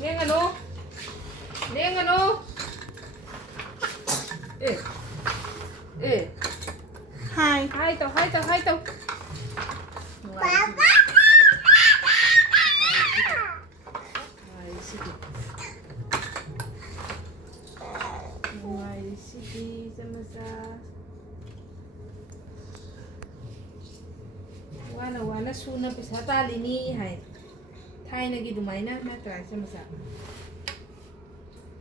Nghe ngân ô. Nghe ngân ô. Ê. Ê. Hai. Hai tao. Ngoài city sama wana suna pisa tali ni hai thai na gitu mai na try sama sa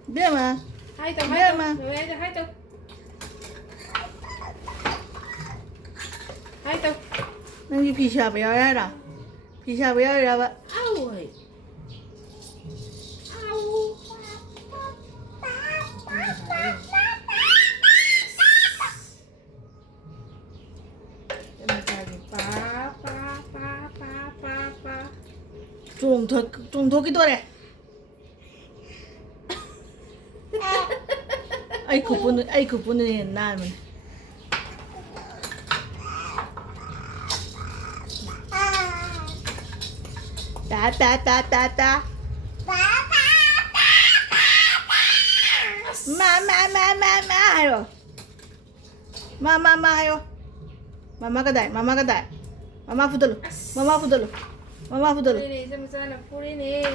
Biết mà. hai tao rồi hai tao Nang đi phi xa béo ra đó. Phi xa béo ra vậy. au ơi au sama sa pa Trùng thuốc cái tôi này. Ai cục này nàn mà. Ta. Ma hay rồi. Ma hay rồi. Mama cái đại. Mama phụ dulu. ini sama sa na puri ni